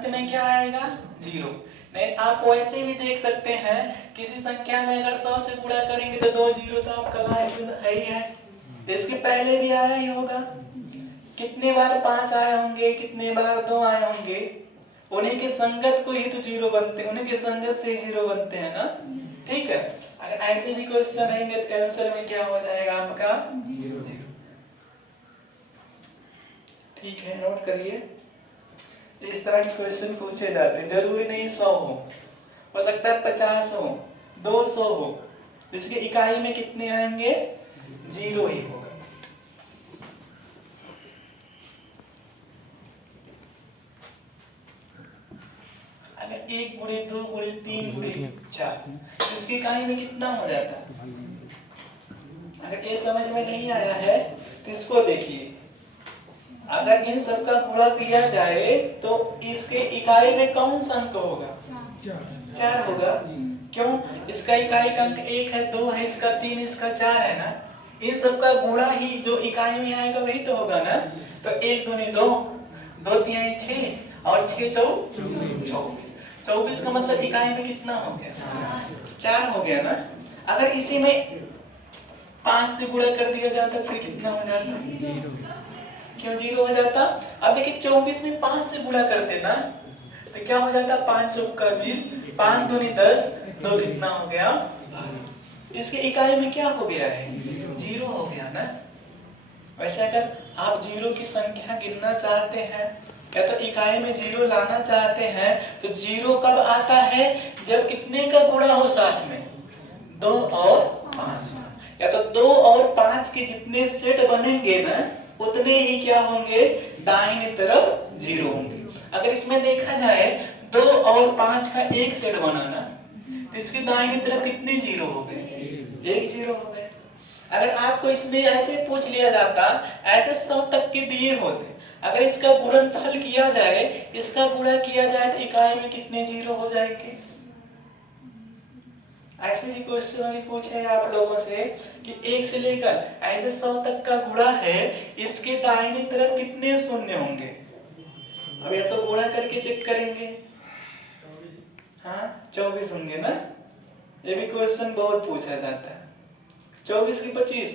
अंत में क्या आएगा? 0। नहीं आप वैसे भी देख सकते हैं, किसी संख्या में अगर 100 से गुणा करेंगे तो 2 0 तो आपका लाइन है ही है। इसके पहले भी आया ही होगा। कितने बार 5 आए होंगे, कितने बार 2 आए होंगे, उन्हीं के संगत को ही तो 0 बनते हैं, उन्हीं के संगत से 0 बनते हैं ना। ठीक है, अगर ऐसे भी क्वेश्चन रहेंगे तो आंसर में क्या हो जाएगा आपका? 0। ठीक है, नोट करिए। इस तरह के क्वेश्चन पूछे जाते हैं, जरूरी नहीं 100 हो सकता है 50 हो, 200 हो, इसके इकाई में कितने आएंगे? 0 ही होगा। अगर 1 गुणे 2 गुणे 3 गुणे 4, इसकी इकाई में कितना हो जाता है? अगर ये समझ में नहीं आया है तो इसको देखिए, अगर इन सब का गुणा किया जाए तो इसके इकाई में कौन सा अंक होगा? 4 होगा। क्यों? इसका इकाई का अंक 1 है, 2 है, इसका 3, इसका 4 है ना। इन सब का गुणा ही जो इकाई में आएगा वही तो होगा ना। तो 1 दूनी 2, 2 तिहाई 6 और 6 चौ 24। 24 का मतलब इकाई में कितना हो गया? 4 हो गया ना। अगर इसी में 5 से गुणा कर दिया जाता फिर कितना हो जाता? क्यों 0 हो जाता? अब देखिए 24 में 5 से गुणा करते ना तो क्या हो जाता? 5 चौका 20, 5 दूनी 10, 2 कितना हो गया? इसके इकाई में क्या हो गया है? 0 हो गया ना। वैसे अगर आप 0 की संख्या गिनना चाहते हैं या तो इकाई में 0 लाना चाहते हैं तो 0 कब आता है? जब कितने का गुणा हो साथ में? 2 और 5। या तो 2 और 5 के जितने सेट बनेंगे ना उतने ही क्या होंगे? दाहिनी तरफ 0 होंगे। अगर इसमें देखा जाए 2 और 5 का एक सेट बनाना तो इसके दाहिनी तरफ कितने 0 हो गए? 1 0 हो गए। अगर आपको इसमें ऐसे पूछ लिया जाता, ऐसे 100 तक के दिए होते, अगर इसका गुणनफल किया जाए, इसका गुणा किया जाए तो इकाई में कितने 0 हो जाएंगे? ऐसे भी क्वेश्चन अभी पूछे आप लोगों से कि 1 से लेकर ऐसे 100 तक का गुणा है, इसके दाहिनी तरफ कितने शून्य होंगे? अब या तो गुणा करके चेक करेंगे। हाँ 24 होंगे ना। ये भी क्वेश्चन बहुत पूछा जाता है। 24 की 25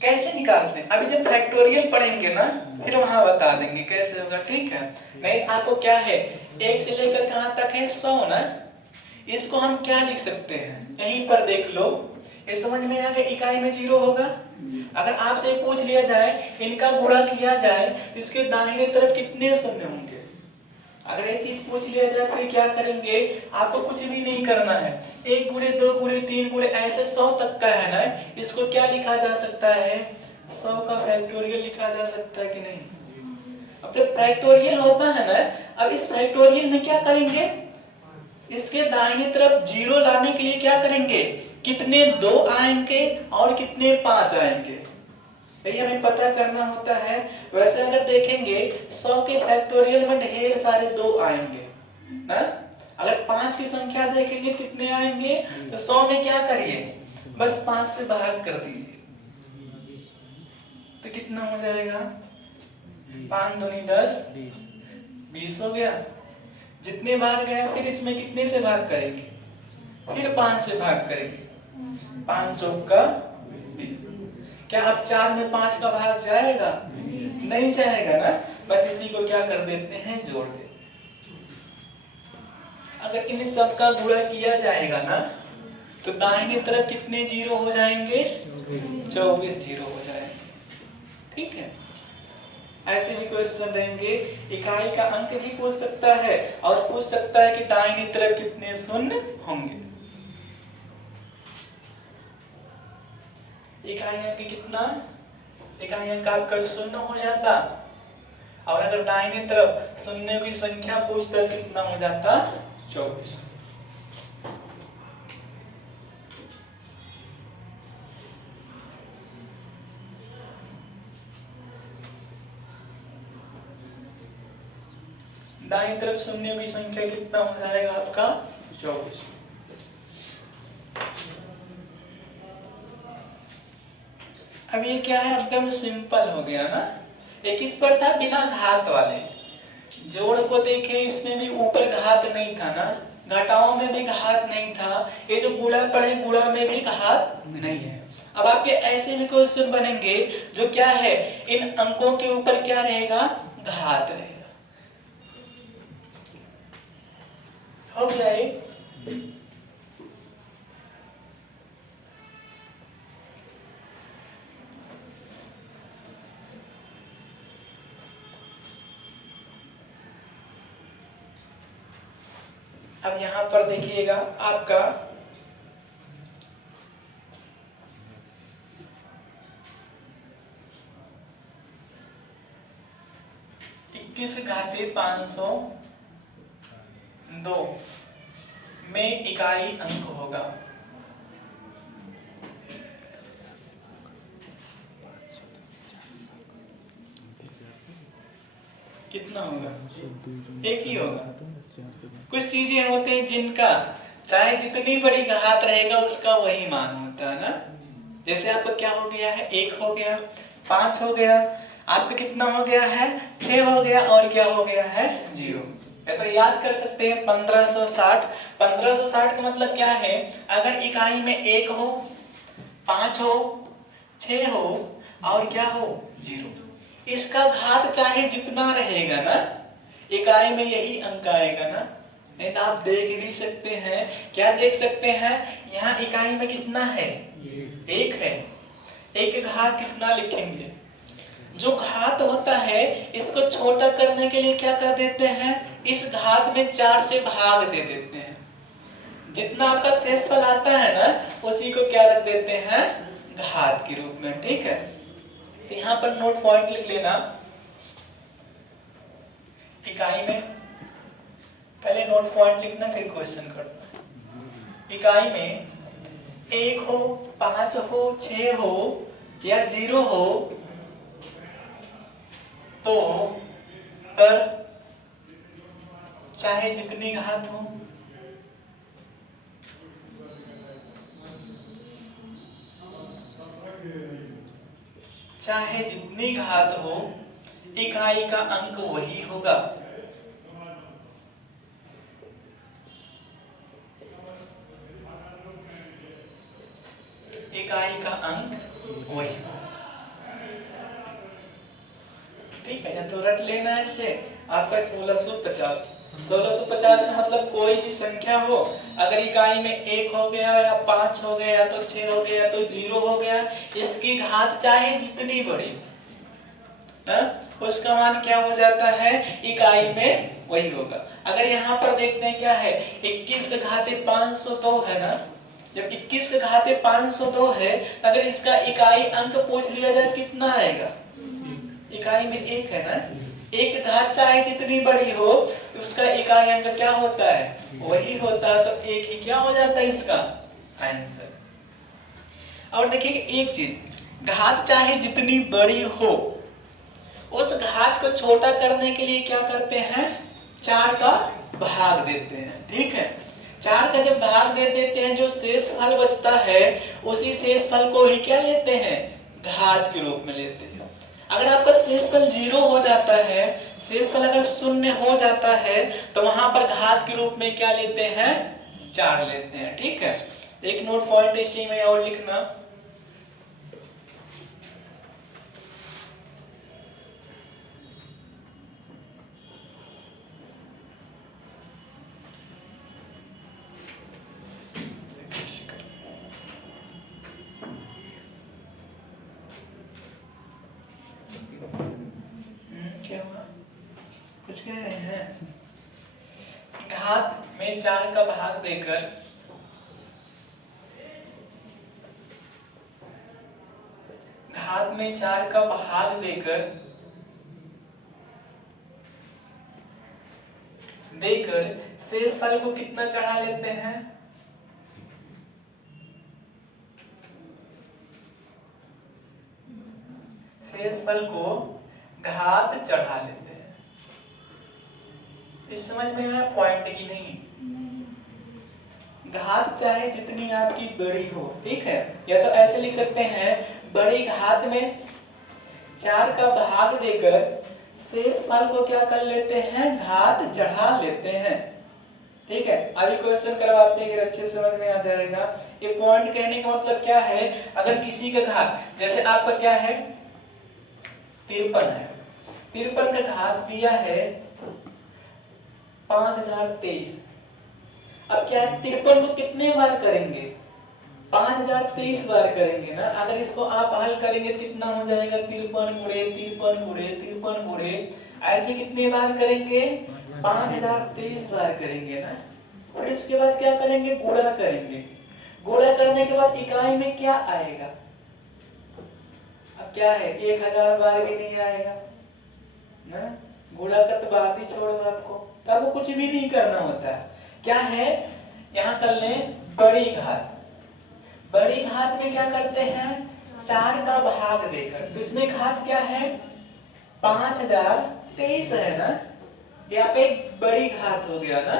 कैसे निकालते हैं? अभी जब फैक्टोरियल पढ़ेंगे ना फिर वहां बता देंगे कैसे होगा। ठीक है, नहीं आपको क्या है 1 से लेकर कहां तक है? 100 ना। इसको हम क्या लिख सकते हैं? यहीं पर देख लो, ये समझ में आ गया इकाई में 0 होगा। अगर आपसे पूछ लिया जाए इनका गुणा किया जाए तो इसके दाहिने तरफ कितने शून्य होंगे? अगर ये चीज पूछ लिया जाए फिर क्या करेंगे? आपको कुछ भी नहीं करना है, 1 गुणे 2 गुणे 3 गुणे ऐसे 100 तक का है ना, इसको क्या लिखा जा सकता है? 100 का फैक्टोरियल लिखा जा सकता है कि नहीं? अब जब फैक्टोरियल होता है ना, अब इस फैक्टोरियल में क्या करेंगे? इसके दाहिनी तरफ 0 लाने के लिए क्या करेंगे? कितने 2 आएंगे और कितने 5 आएंगे, यही हमें पता करना होता है। वैसे अगर देखेंगे 100 के फैक्टोरियल में ढेर सारे 2 आएंगे ना। अगर 5 की संख्या देखेंगे कितने आएंगे तो 100 में क्या करिए? बस 5 से भाग कर दीजिए तो कितना हो जाएगा? 5 दूनी 10, 20 हो गया। जितने बार गया फिर इसमें कितने से भाग करेंगे? फिर 5 से भाग करेंगे। 5 चौका 20। क्या अब 4 में 5 का भाग जाएगा? नहीं जाएगा ना। बस इसी को क्या कर देते हैं? जोड़ देते। अगर इन सब का गुणा किया जाएगा ना तो दाहिनी तरफ कितने 0 हो जाएंगे? 24 0 हो जाएंगे। ठीक है, ऐसे भी क्वेश्चन रहेंगे। इकाई का अंक भी पूछ सकता है और पूछ सकता है कि दाहिनी तरफ कितने शून्य होंगे। इकाई अंक कितना? इकाई अंक आपका 0 हो जाता और अगर दाहिनी तरफ शून्य की संख्या पूछता तो कितना हो जाता? 24। दाईं तरफ शून्यों की संख्या कितना हो जाएगा आपका? 24। अब ये क्या है? एकदम सिंपल हो गया ना। एक इस पर था बिना घात वाले, जोड़ को देखे, इसमें भी ऊपर घात नहीं था ना, घटाओं में भी घात नहीं था, ये जो गुणा पढ़े गुणा में भी घात नहीं है। अब आपके ऐसे भी क्वेश्चन बनेंगे जो क्या है, इन अंकों के ऊपर क्या रहेगा, घात रहेगा। हो गया ये। अब यहां पर देखिएगा आपका इक्कीस घाते 502 में इकाई अंक होगा। कितना होगा, एक ही होगा। कुछ चीजें होते हैं जिनका चाहे जितनी बड़ी घात रहेगा उसका वही मान होता है ना। जैसे आपका क्या हो गया है, 1 हो गया, 5 हो गया, आपका कितना हो गया है, 6 हो गया, और क्या हो गया है, 0। तो याद कर सकते हैं 1560। 1560 का मतलब क्या है, अगर इकाई में 1 हो, 5 हो, 6 हो, और क्या हो, 0, इसका घात चाहे जितना रहेगा ना, इकाई में यही अंक आएगा ना। नहीं तो आप देख भी सकते हैं, क्या देख सकते हैं, यहाँ इकाई में कितना है, 1 है, 1 के घात कितना लिखेंगे। जो घात होता है इसको छोटा करने के लिए क्या कर देते हैं, इस घात में 4 से भाग दे देते हैं। जितना आपका शेषफल आता है ना, उसी को क्या रख देते हैं, घात के रूप में। ठीक है, तो यहाँ पर नोट पॉइंट लिख लेना। इकाई में पहले नोट पॉइंट लिखना, फिर क्वेश्चन करना। इकाई में 1 हो, 5 हो, 6 हो या 0 हो तो कर चाहे जितनी घात हो, चाहे जितनी घात हो, इकाई का अंक वही होगा। इकाई का अंक वही। ठीक है, या तो रट लेना है इसे। आपका 1650। 1650 का मतलब कोई भी संख्या हो, अगर इकाई में 1 हो गया या 5 हो गया या तो 6 हो गया तो 0 हो गया, इसकी घात चाहे जितनी बड़ी ना, उसका मान क्या हो जाता है, इकाई में वही होगा। अगर यहाँ पर देखते हैं क्या है, 21 का घाते 502 है ना। जब 21 का घाते 502 है, अगर इसका इकाई अंक पूछ लिया जाए कितना आएगा, इकाई में 1 है ना। 1 घात चाहे जितनी बड़ी हो, उसका इकाई अंक क्या होता है, वही होता है। तो 1 ही क्या हो जाता है इसका आंसर। और देखिए एक चीज, घात चाहे जितनी बड़ी हो, उस घात को छोटा करने के लिए क्या करते हैं, 4 का भाग देते हैं। ठीक है, 4 का जब भाग दे देते हैं, जो शेषफल बचता है उसी शेषफल को ही क्या लेते हैं, घात के रूप में लेते हैं। अगर आपका शेषफल 0 हो जाता है, शेषफल अगर 0 हो जाता है, तो वहां पर घात के रूप में क्या लेते हैं, 4 लेते हैं। ठीक है, एक नोट पॉइंट इसी में और लिखना। क्या हुआ, कुछ कह रहे हैं। घात में 4 का भाग देकर घात में 4 का भाग देकर शेषफल को कितना चढ़ा लेते हैं, शेषफल को घात चढ़ा लेते हैं। इस समझ में आया पॉइंट की नहीं। घात चाहे जितनी आपकी बड़ी हो, ठीक है, या तो ऐसे लिख सकते हैं, बड़ी घात में 4 का भाग देकर शेष फल को क्या कर लेते हैं, घात चढ़ा लेते हैं। ठीक है, अभी क्वेश्चन करवाते हैं कि अच्छे समझ में आ जाएगा। ये पॉइंट कहने का मतलब क्या है, अगर किसी का घात, जैसे आपका क्या है 53 है, 53 का घात दिया है 5023। अब क्या है 53 को कितने बार करेंगे, 5023 बार करेंगे ना। अगर इसको आप हल करेंगे कितना हो जाएगा, 53 गुणे 53 गुणे 53 गुणे, ऐसे कितने बार करेंगे, 5023 बार करेंगे ना। और इसके बाद क्या करेंगे, गुणा करेंगे। गुणा करने के बाद इकाई में क्या आएगा, अब क्या है 1000 बार भी नहीं आएगा ना। गुणा का तो बात ही छोड़ो आपको, तो आपको कुछ भी नहीं करना होता है। क्या है, यहाँ कर लें बड़ी घात। बड़ी घात में क्या करते हैं, 4 का भाग देकर, तो इसमें घात क्या है 5023 है ना। यहाँ पे एक बड़ी घात हो गया ना,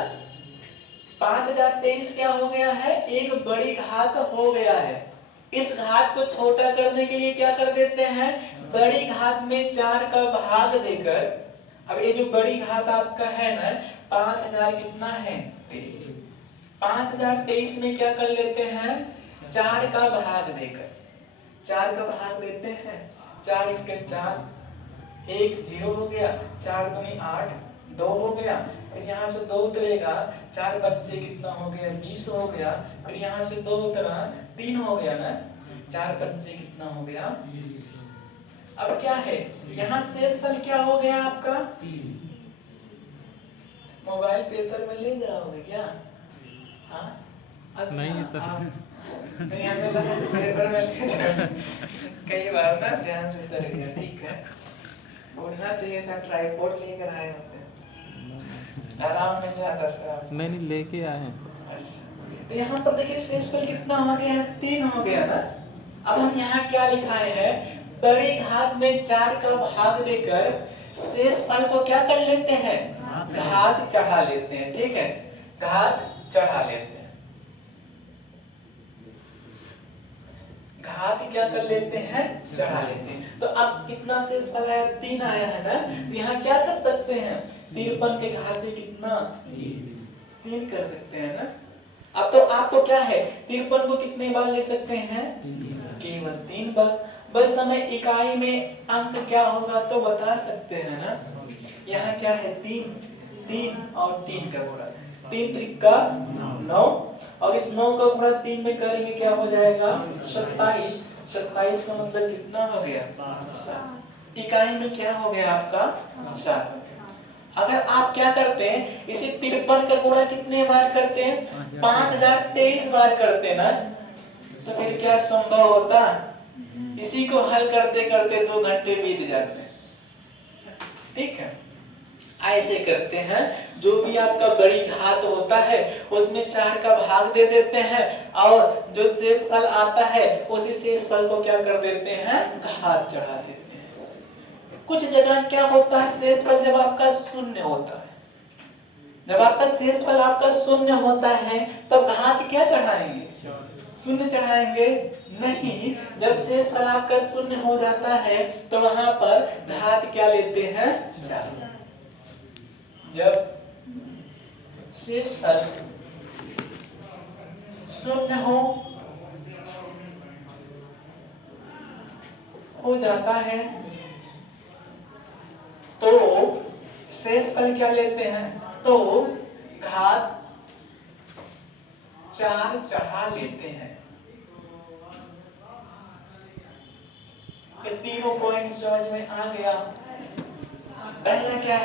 5023 क्या हो गया है, एक बड़ी घात हो गया है। इस घात को छोटा करने के लिए क्या कर देते हैं, बड़ी घात में 4 का भाग देकर। अब ये जो बड़ी घात आपका है ना 5000 कितना है 23, 5023 में क्या कर लेते हैं, 4 का भाग देकर, 4 का भाग देते हैं, 4 1 4, 1 0 हो गया, 4 दूनी 8, 2 हो गया, फिर यहाँ से 2 उतरेगा, 4 बच्चे कितना हो गया 20 हो गया, फिर यहाँ से 2 उतरा 3 हो गया ना, 4 बच्चे कितना हो गया। अब क्या है, यहाँ शेषफल क्या हो गया आपका, मोबाइल पेपर में ले जाओगे क्या, हाँ अच्छा नहीं सर, नहीं हमें लगा पेपर में ले जाओगे, कई बार ना ध्यान से उतर गया। ठीक है, बोलना चाहिए था, ट्राइपॉड लेकर आए होते, आराम मिल जाता सर। नहीं लेके आए हैं। अच्छा, तो यहाँ पर देखिए शेषफल कितना हो गया है, 3 हो गया ना। अब हम यहाँ क्या लिखाए हैं, बड़ी घात में 4 का भाग देकर शेषफल को क्या कर लेते हैं, घात चढ़ा लेते हैं। ठीक है, घात चढ़ा लेते हैं, घात क्या कर लेते हैं, चढ़ा लेते हैं। तो अब कितना शेषफल आया, 3 आया है ना। तो यहाँ क्या कर सकते हैं, 53 के घात कितना 3 कर सकते हैं ना। अब तो आपको क्या है, 53 को कितने बार ले सकते हैं, केवल 3 बार। बस हमें इकाई में अंक क्या होगा तो बता सकते हैं ना। यहाँ क्या है 3, 3 और 3 का गुणा, 3 त्रिका 9, और इस 9 का गुणा 3 में करेंगे क्या हो जाएगा 27, 27 का मतलब कितना हो गया 7। इकाई में क्या हो गया आपका 7। अगर आप क्या करते हैं, इसे 53 का गुणा कितने बार करते हैं, 5023 बार करते ना, तो फिर क्या संभव होता, इसी को हल करते करते 2 घंटे बीत जाते हैं। ठीक है, ऐसे करते हैं। जो भी आपका बड़ी घात होता है उसमें 4 का भाग दे देते हैं, और जो शेषफल आता है उसी शेषफल को क्या कर देते हैं, घात चढ़ा देते हैं। कुछ जगह क्या होता है, शेषफल जब आपका शून्य होता है, जब आपका शेषफल आपका शून्य होता है तब घात क्या चढ़ाएंगे, शून्य चढ़ाएंगे नहीं। जब शेषफल आपका शून्य हो जाता है तो वहां पर घात क्या लेते हैं 4। जब शेषफल शून्य हो जाता है तो शेषफल क्या लेते हैं, तो घात 4 चढ़ा लेते हैं। ये तीनों पॉइंट समझ में आ गया। पहला क्या है,